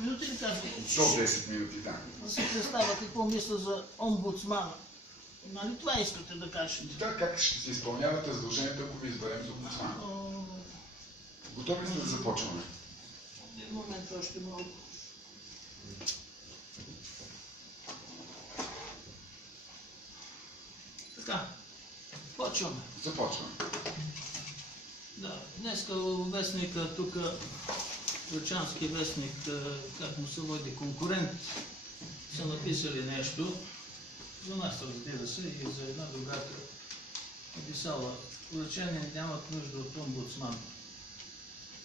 минути ли казвате? До 10 минути, да. Да се представя какво мисля за омбудсмана. Нали това искате да кажете? Да, как ще се изпълнявате задълженията, ако ви изберем за омбудсмана? Готови сте да започваме? Един момент още малко. Така, почваме. Започваме. Да, днеска вестника тук, Врачански вестник, как му се води конкурент, са написали нещо. За нас, разбира се, и за една другата написала: врачани нямат нужда от омбудсман.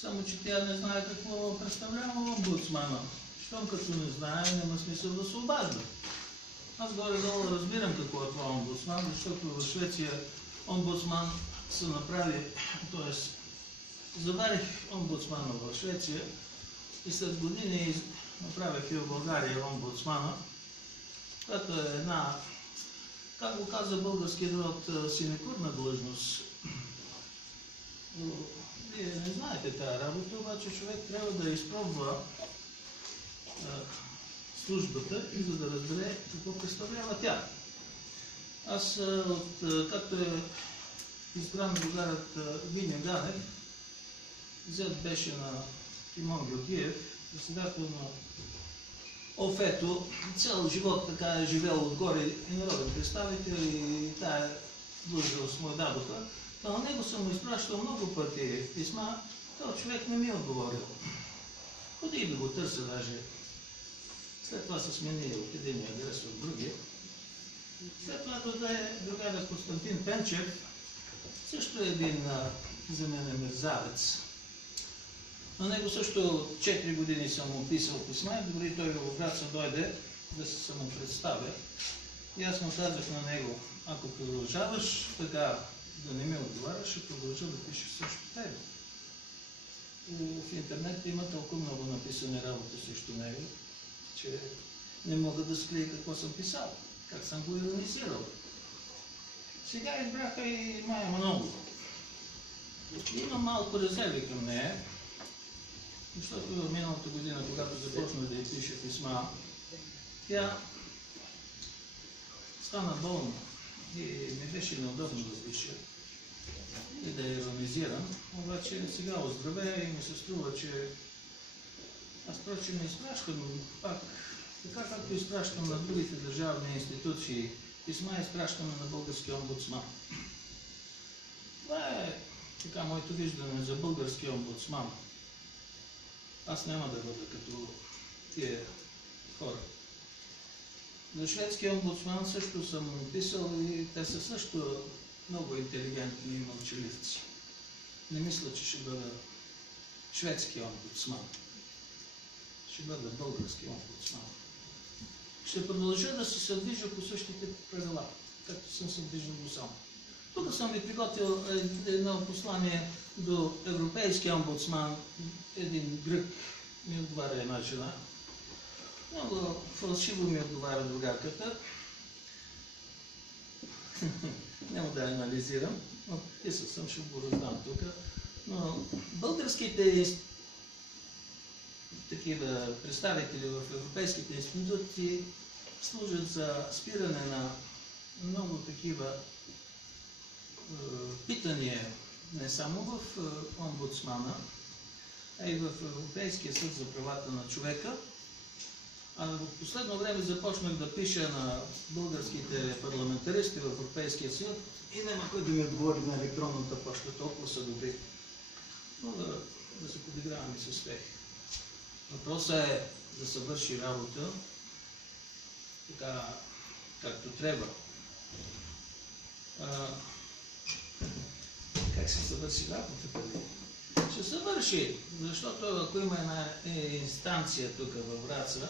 Само че тя не знае какво представлява омбудсмана. Щом като не знае, няма смисъл да се обажда. Аз горе-долу разбирам какво е това омбудсман, защото в Швеция омбудсман се направи, т.е. заварих омбудсмана в Швеция и след години направих и в България омбудсмана, която е една, как го каза българския народ, синекурна длъжност. Вие не знаете тази работа, обаче човек трябва да изпробва службата и за да разбере какво представлява тя. Аз, както е избран другарът Виня Ганев, зет беше на Тимон Георгиев, председател на ОФ-то, цял живот така е живел отгоре и народен представител и тая длъжност му дадоха. На него съм му изпращал много пъти писма, този човек не ми е отговорил. Ходих да го търся даже. След това се смени от единия адрес от другия. След това дойде другарят Константин Пенчев, също е един за мен мерзавец. На него също 4 години съм му писал писма и дори той в Враца дойде да се самопредставя. И аз му казах на него: ако продължаваш така да не ми отговаряш, ще продължа да пиша също тебе. В интернет има толкова много написани работи срещу него, че не мога да скрия какво съм писал, как съм го иронизирал. Сега избраха и Мая Манолова. Имам малко резерви към нея, защото миналата година, когато започнах да й пиша писма, тя стана болна и ми беше неудобно да пиша и да я иронизирам, обаче сега оздравее и ми се струва, че аз впрочем не изпращам пак, така както изпращам на другите държавни институции писма, изпращаме на българския омбудсман. Това е така моето виждане за българския омбудсман. Аз няма да бъда като тия хора. За шведския омбудсман също съм писал и те са също много интелигентни и мълчаливци. Не мисля, че ще бъда шведски омбудсман. Ще бъда български омбудсман. Ще продължа да се съдвижа по същите правила, както съм се движил до само. Тук съм ви приготвил едно послание до европейския омбудсман. Един грък ми отговаря една жена. Много фалшиво ми отговаря другарката. Няма да анализирам, но писал съм, ще го раздам тук. Но българските такива представители в европейските институции служат за спиране на много такива питания, не само в омбудсмана, а и в Европейския съд за правата на човека. А в последно време започнах да пиша на българските парламентаристи в Европейския съд и няма кой да ми отговори на електронната почта, толкова са добри. Мога да се подигравам и с успех. Въпросът е да се върши работа така, както трябва. Как се върши работата? Ще се върши, защото ако има една инстанция тук във Враца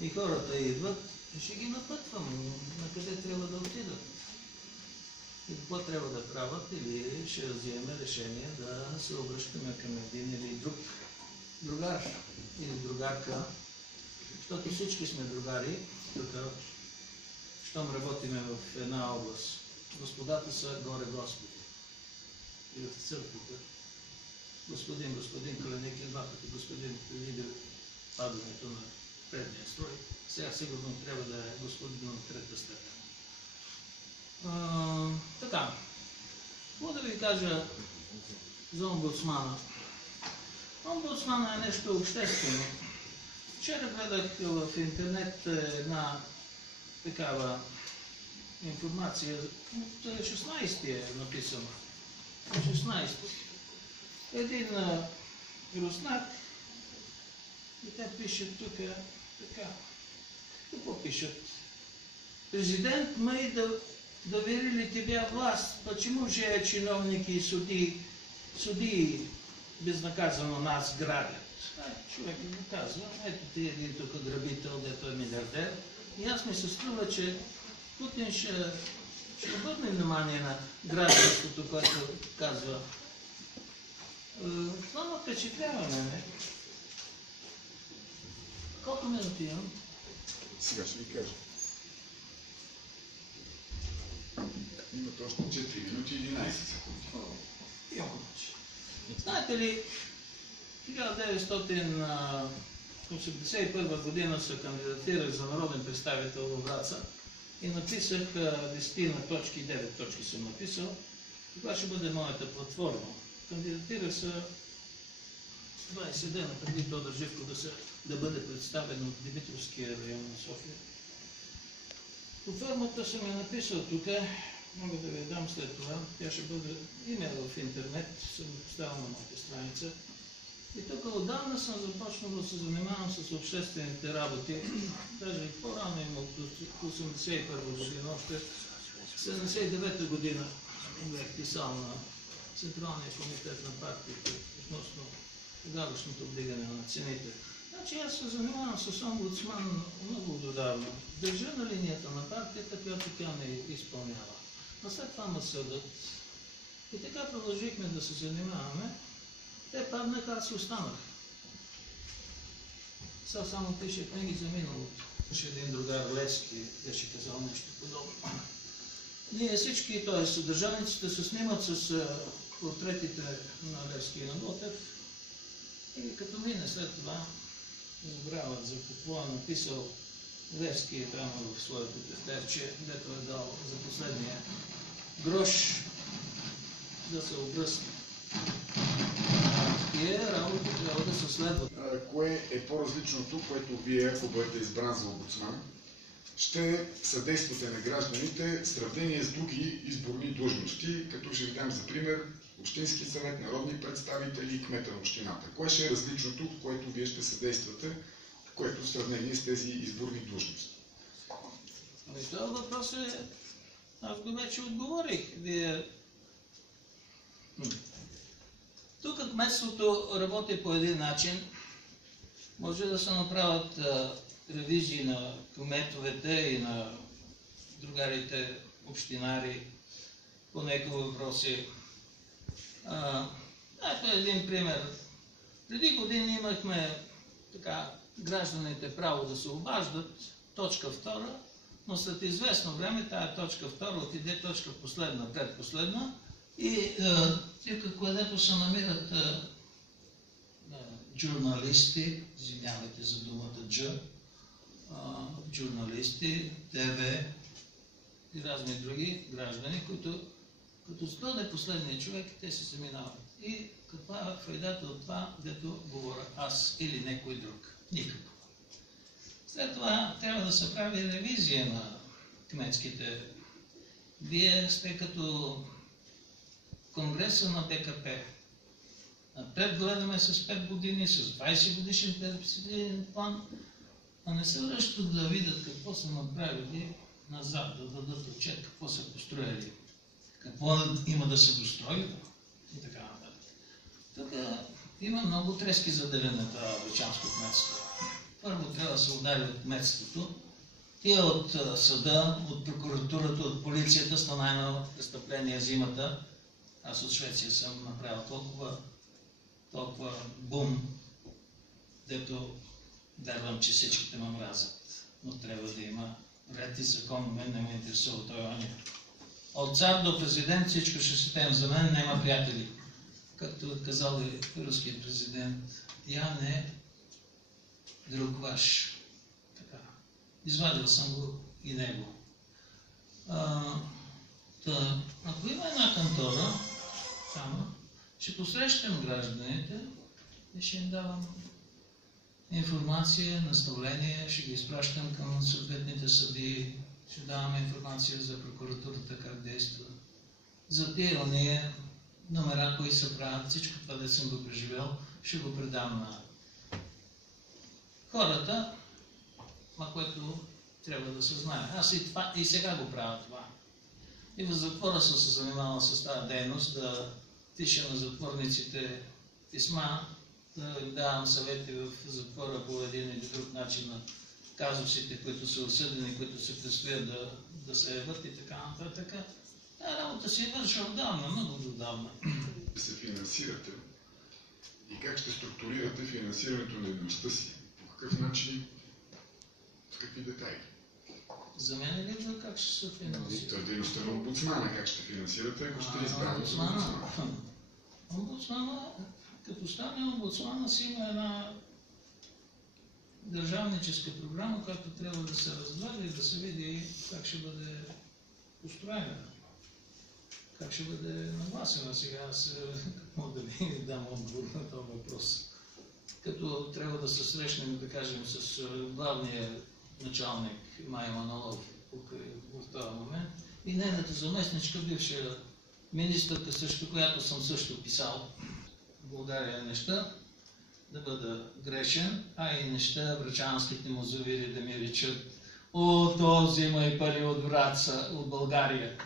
и хората идват, ще ги напътвам на къде трябва да отидат. И какво трябва да правят, или ще вземем решение да се обръщаме към един или друг другар или другарка, защото всички сме другари, тук, щом работиме в една област. Господата са горе Господи. И в църквата господин Коленик и два пъти господин лидер падането на предния строй. Сега сигурно трябва да е господин от трета степен. Така, какво да ви кажа за омбудсмана? Омбудсмана е нещо обществено. Вчера гледах в интернет една такава информация, от 16-ти е написано. 16-ти. Един руснак, и те пишат тук така. Какво пишат? Президент мы доверили тебя власть, почему же чиновники и судьи безнаказано нас грабят? Човек го казва, ето ти един тук грабител, дето е милиардер. И аз ми се струва, че Путин ще обърне внимание на гражданството, което казва. Това ме впечатлява мене. Колко минути имам? Сега ще ви кажа. Имате още 4 минути и 11 секунди. Знаете ли, 1981 година се кандидатирах за народен представител във Враца и написах 10 на точки, 9 точки съм написал. Това ще бъде моята платформа. Кандидатирах се 20 дена преди Тодор Живков да бъде представен от Димитровския район на София. По формата съм я написал тук, мога да ви я дам след това. Тя ще бъде имейл в интернет, съм поставил на моята страница. И тук отдавна съм започнал да се занимавам с обществените работи. Даже по-рано има от 1981 година, още 1979 година бях писал на Централния комитет на партията относно тогавашното вдигане на цените. Значи аз се занимавам с омбудсман много отдавна. Държа на линията на партията, която тя не изпълнява. А след това ме съдат. И така продължихме да се занимаваме. Те паднаха, аз си останах. Сега само пише книги за миналото. Ще един другар Левски беше казал нещо подобно. Ние всички, т.е. съдържаниците, се снимат с портретите на Левски и на Ботев. И като мине след това, забравят за какво е написал Левски там в своето тефтерче, дето е дал за последния грош да се обръсне. Тие работи трябва да се следват. Кое е по-различното, което вие, ако бъдете избран за омбудсман, ще съдействате на гражданите в сравнение с други изборни длъжности, като ще ви дам за пример Общински съвет, народни представители и кмета на общината. Кое ще е различното, в което вие ще съдействате, което в сравнение с тези изборни длъжности? Ами това въпрос е... Аз го вече отговорих. Вие... Тук кметството работи по един начин. Може да се направят ревизии на кметовете и на другарите общинари по някои въпроси. Ето един пример. Преди години имахме така гражданите право да се обаждат, точка 2, но след известно време тая точка 2 отиде точка последна, предпоследна и където се намират журналисти, извинявайте за думата Дж, журналисти, ТВ и разни други граждани, които като стоде последния човек, те се заминават. И каква е файдата от това, дето говоря аз или някой друг? Никаква. След това трябва да се прави ревизия на кметските. Вие сте като Конгреса на БКП. Напред гледаме с 5 години, с 20 годишен перспективен план, а не се връщат да видят какво са направили назад, да дадат отчет какво са построили. Какво има да се дострои и така нататък. Тук има много трески заделени на това Врачанско кметство. Първо трябва да се удари от кметството. Тия от съда, от прокуратурата, от полицията с най-ново престъпление зимата. Аз от Швеция съм направил толкова бум, дето вярвам, че всичките ме мразят. Но трябва да има ред и закон. Мен не ме интересува той оня. От цар до президент всичко ще сетем. За мен няма приятели. Както казал и руският президент, я не друг ваш. Така. Извадил съм го и него. Ако има една кантора, там, ще посрещам гражданите и ще им давам информация, наставление, ще ги изпращам към съответните съдии, ще давам информация за прокуратурата, как действа. За тези номера, които се правят, всичко това, да съм го преживял, ще го предам на хората, това, което трябва да се знае. Аз и сега го правя това. И в затвора съм се занимавал с тази дейност, да пиша на затворниците писма, да им давам съвети в затвора по един или друг начин на казусите, които са осъдени, които се предстоят да се яват и така нататък. Тая работа си е вършила отдавна, много отдавна. Се финансирате и как ще структурирате финансирането на дейността си? По какъв начин, с какви детайли? За мен ли как ще се финансира? Това е дейността на омбудсмана. Как ще финансирате, ако сте избрани за омбудсмана? Омбудсмана, като стане омбудсмана, си има една държавническа програма, която трябва да се разгледа и да се види как ще бъде построена. Как ще бъде нагласена сега, аз мога да ви дам отговор на този въпрос. Като трябва да се срещнем, да кажем, с главния началник Майя Манолов в този момент и нейната заместничка, бивша министърка също, която съм също писал в България неща, да бъда грешен, а и неща, врачанските мозовири да ми речат: о, то взима и пари от Враца, от България.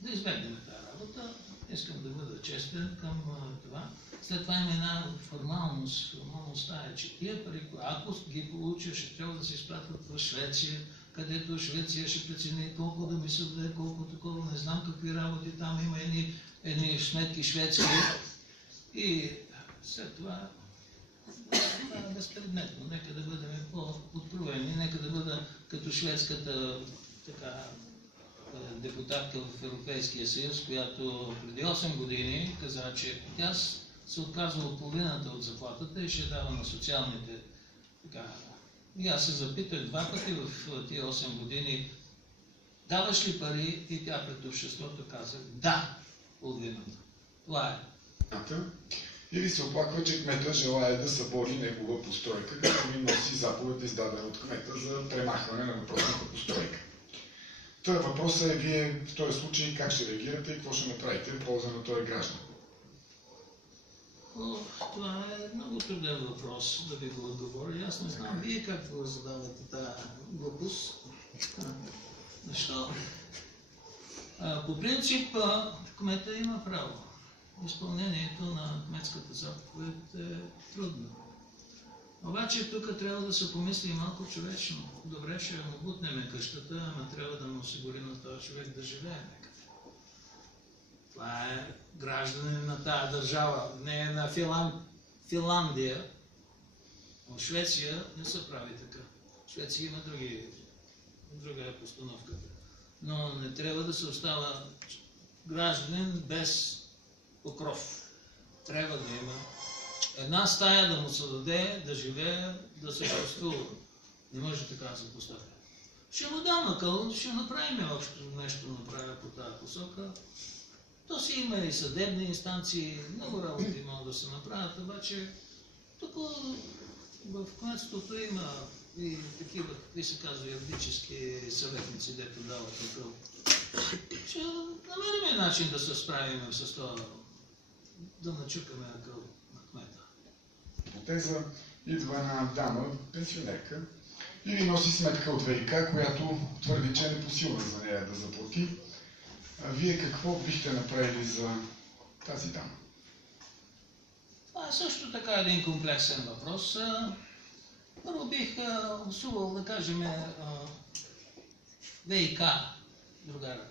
Да избегнем тази работа. Искам да бъда честен към това. След това има една формалност. Формалността е, че тия пари, ако ги получа, ще трябва да се изпратят в Швеция, където Швеция ще прецени колко да ми се даде, колко такова, не знам какви работи там има, едни сметки шведски. И след това е безпредметно. Нека да бъдем по-откровени, нека да бъда като шведската така депутатка в Европейския съюз, която преди 8 години каза, че тя се отказва от половината от заплатата и ще дава на социалните. Така. И аз се запитах 2 пъти в тия 8 години: даваш ли пари? И тя пред обществото каза: да, половината. Това е. Или се оплаква, че кмета желая да събори негова постройка, като ми носи заповед, издадена от кмета за премахване на въпросната постройка. Този въпрос е: вие в този случай как ще реагирате и какво ще направите в полза на този граждан? Това е много труден въпрос да ви го отговоря. Аз не знам вие как го задавате тази глупост. Защо? По принцип, кмета има право. Изпълнението на кметската заповед е трудно. Обаче тук трябва да се помисли малко човечно. Добре, ще му бутнем къщата, ама трябва да му осигурим на този човек да живее някъде. Това е гражданин на тази държава, не е на Финландия. В Швеция не се прави така. В Швеция има друга е постановката. Но не трябва да се остава гражданин без покров. Трябва да има една стая да му се даде, да живее, да се чувствува. Не може така да се поставя. Ще му дам акъл, ще направим общо нещо, направя по тази посока. То си има и съдебни инстанции, много работи могат да се направят, обаче тук в кметството има и такива, какви се казва, юридически съветници, дето дават акъл. Ще намерим начин да се справим с това, да начукаме акъл на кмета. Хипотеза: идва една дама, пенсионерка, и ви носи сметка от ВиК, която твърди, че е непосилна за нея да заплати. А вие какво бихте направили за тази дама? Това е също така един комплексен въпрос. Първо бих усувал, да кажем, ВиК, другара.